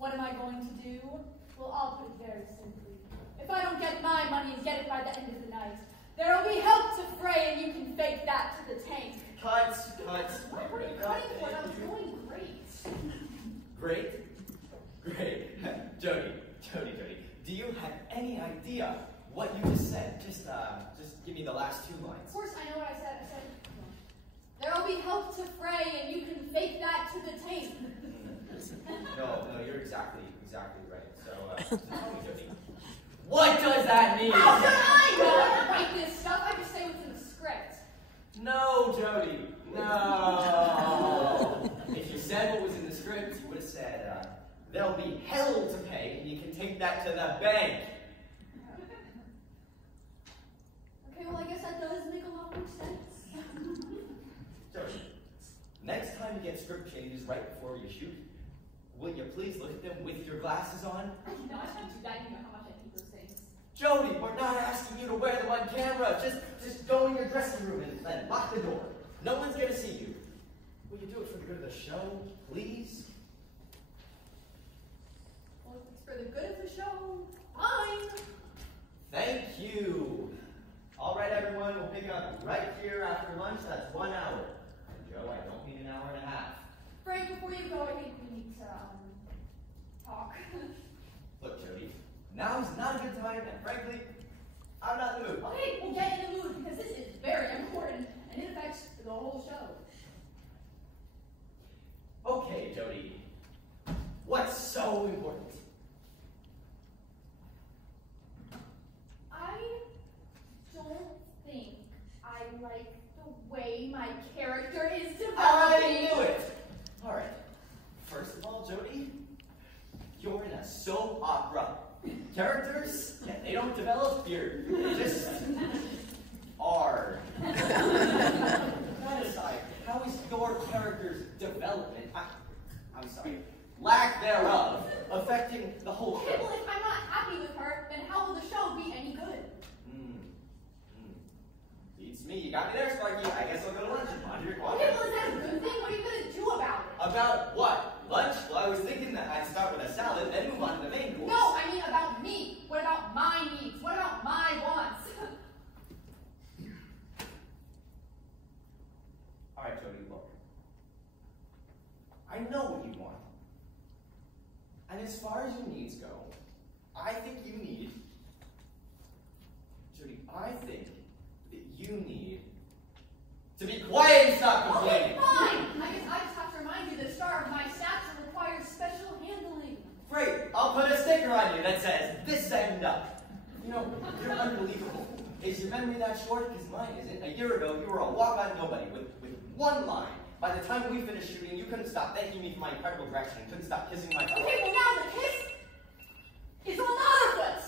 What am I going to do? Well, I'll put it very simply. If I don't get my money and get it by the end of the night, there will be help to fray, and you can fake that to the tank. Cut. What were you cutting for? That was going great. Great. Jody, do you have any idea what you just said? Just give me the last 2 lines. Of course, I know what I said. I said, there will be help to fray, and you can fake that to the tank. No, you're exactly right. So tell me, Jody, what does that mean? How should I know? I don't write this stuff. I just say what's in the script. No, Jody, no. If you said what was in the script, you would have said, there'll be hell to pay, and you can take that to the bank. Okay, well, I guess that does make a lot more sense. Jody, next time you get script changes right before you shoot, will you please look at them with your glasses on? No, I shouldn't do that. You know how much I hate those things. Jody, we're not asking you to wear them on camera. Just go in your dressing room and lock the door. No one's going to see you. Will you do it for the good of the show, please? Well, if it's for the good of the show, fine. Thank you. All right, everyone, we'll pick up right here after lunch. That's 1 hour. And Joe, I don't need an hour and a half. Frank, before you go, I think we need to talk. Look, Jody, now's not a good time, and frankly, I'm not in the mood. Okay, we'll get in the mood because this is very important and it affects the whole show. Okay, Jody, what's so important? I don't think I like the way my character is developing. I knew it! All right, first of all, Jody, you're in a soap opera. Characters, they don't develop, they just are. That aside, how is your character's development, I'm sorry, lack thereof, affecting the whole Okay, show? well, if I'm not happy with her, then how will the show be any good? Beats me. You got me there, Sparky. I guess I'll go to lunch and ponder your quadrant. Okay, well, is that a good thing? What are you going to do about it? About what? Lunch? Well, I was thinking that I'd start with a salad, then move on to the main course. No, I mean about me. What about my needs? What about my wants? All right, Jody, look. I know what you want. And as far as your needs go, I think you need... Jody, I think that you need to be quiet and stop complaining. Okay, fine. I guess I just have to remind you that a star of my stature requires special handling. Great. I'll put a sticker on you that says, this end up. You know, you're unbelievable. Is your memory that short? Because mine isn't. A year ago, you were a walk-on nobody with 1 line. By the time we finished shooting, you couldn't stop thanking me for my incredible direction and couldn't stop kissing my phone. Okay, well now the kiss is on the other foot.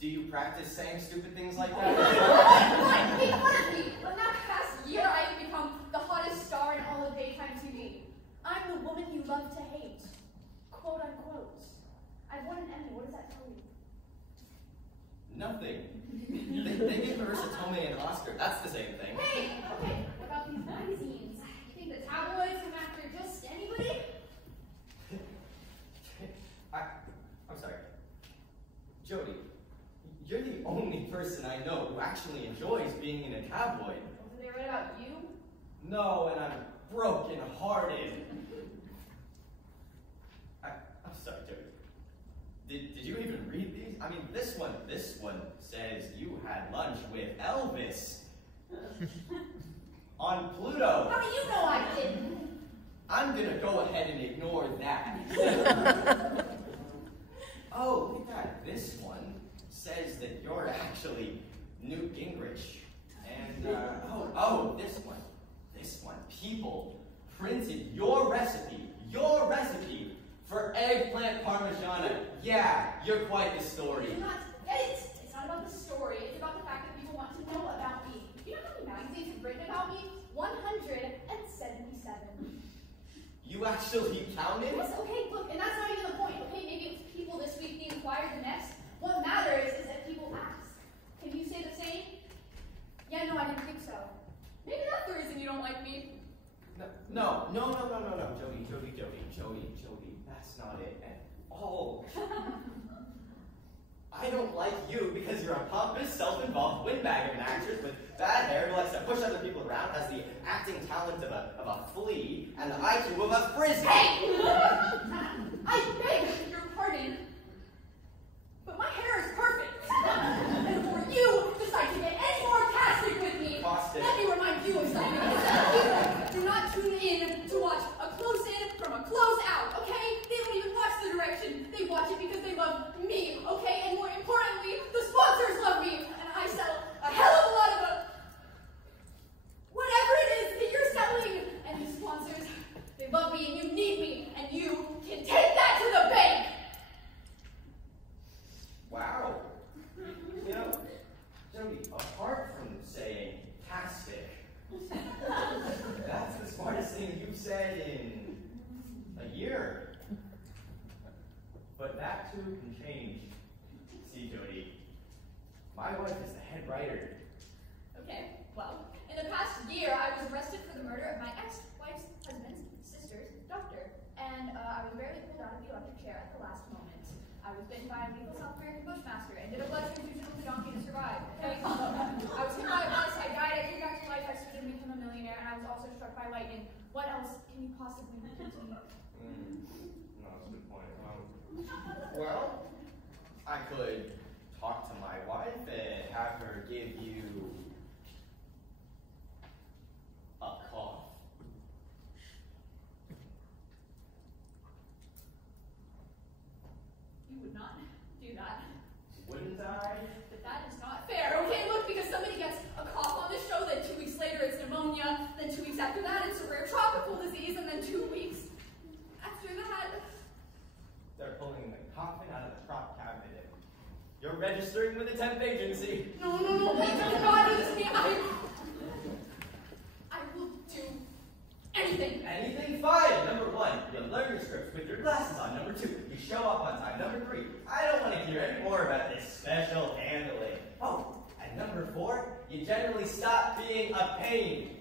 Do you practice saying stupid things like that? Fine, make fun of me. In that past year, I have become the hottest star in all of daytime TV. I'm the woman you love to hate. Quote unquote. I've won an Emmy. What does that tell you? Nothing. They gave Marissa Tomei an Oscar. That's the same thing. Hey, okay. What about these magazines? You think the tabloids come after just anybody? I'm sorry. Jody, you're the only person I know who actually enjoys being in a tabloid. Did they write about you? No, and I'm broken-hearted. I'm sorry, Jody. Did you even read these? I mean, this one says you had lunch with Elvis on Pluto. How do you know I didn't? I'm gonna go ahead and ignore that. Oh, look at that. This one says that you're actually Newt Gingrich. And, this one, people printed your recipe for eggplant parmigiana. Yeah, you're quite the story. Do not get it. It's not about the story. It's about the fact that people want to know about me. You know how many magazines have written about me? 177. You actually counted? Yes, okay, look, and that's not even the point. Okay, maybe it's people this week being fired the next. What matters is that people ask. Can you say the same? Yeah, no, I didn't think so. Maybe that's the reason you don't like me. No, Jody, that's not it at all. I don't like you because you're a pompous, self-involved windbag of an actress with bad hair who likes to push other people around, has the acting talent of a flea, and the IQ of a frisbee. Hey! I beg your pardon, but my hair is perfect. And before you decide to get any more caustic with me, Caustic. let me remind you of something. People do not tune in to watch a close-in from a close-out, okay? They don't even watch the direction. They watch it because they love me, okay? And more importantly, the sponsors love me, and I sell a hell of a lot of whatever it is that you're selling. And the sponsors, they love me, and you need me, and you can take that to the bank. Wow. You know, Jody, apart from saying tastic, that's the smartest thing you've said in a year. But that too can change. See, Jody, my wife is the head writer. Okay, well, in the past year, I was arrested for the murder of my ex-wife's husband's sister's doctor, and I was barely pulled out of the electric chair at the last moment. I was bitten by a lethal South American bushmaster and did a blood transfusion with a donkey to survive. Okay? I was hit by a bus, I died, I came back to life, I stood and became a millionaire, and I was also struck by lightning. What else can you possibly do to me? No, that's a good point. Well, I could talk to my wife and have her give you a cough. You would not do that. Wouldn't I? But that is not fair. Okay, look, because somebody gets a cough on the show, then 2 weeks later it's pneumonia, then 2 weeks after that it's a rare tropical disease, and then 2 weeks after that. They're pulling the coffin out of the prop cabinet. You're registering with a temp agency. No, please do not do this to me. I will do anything. Anything? Fine. Number 1, you learn your scripts with your glasses on. Number 2, you show up on time. Number 3, I don't want to hear any more about this special handling. Oh, and number 4, you generally stop being a pain.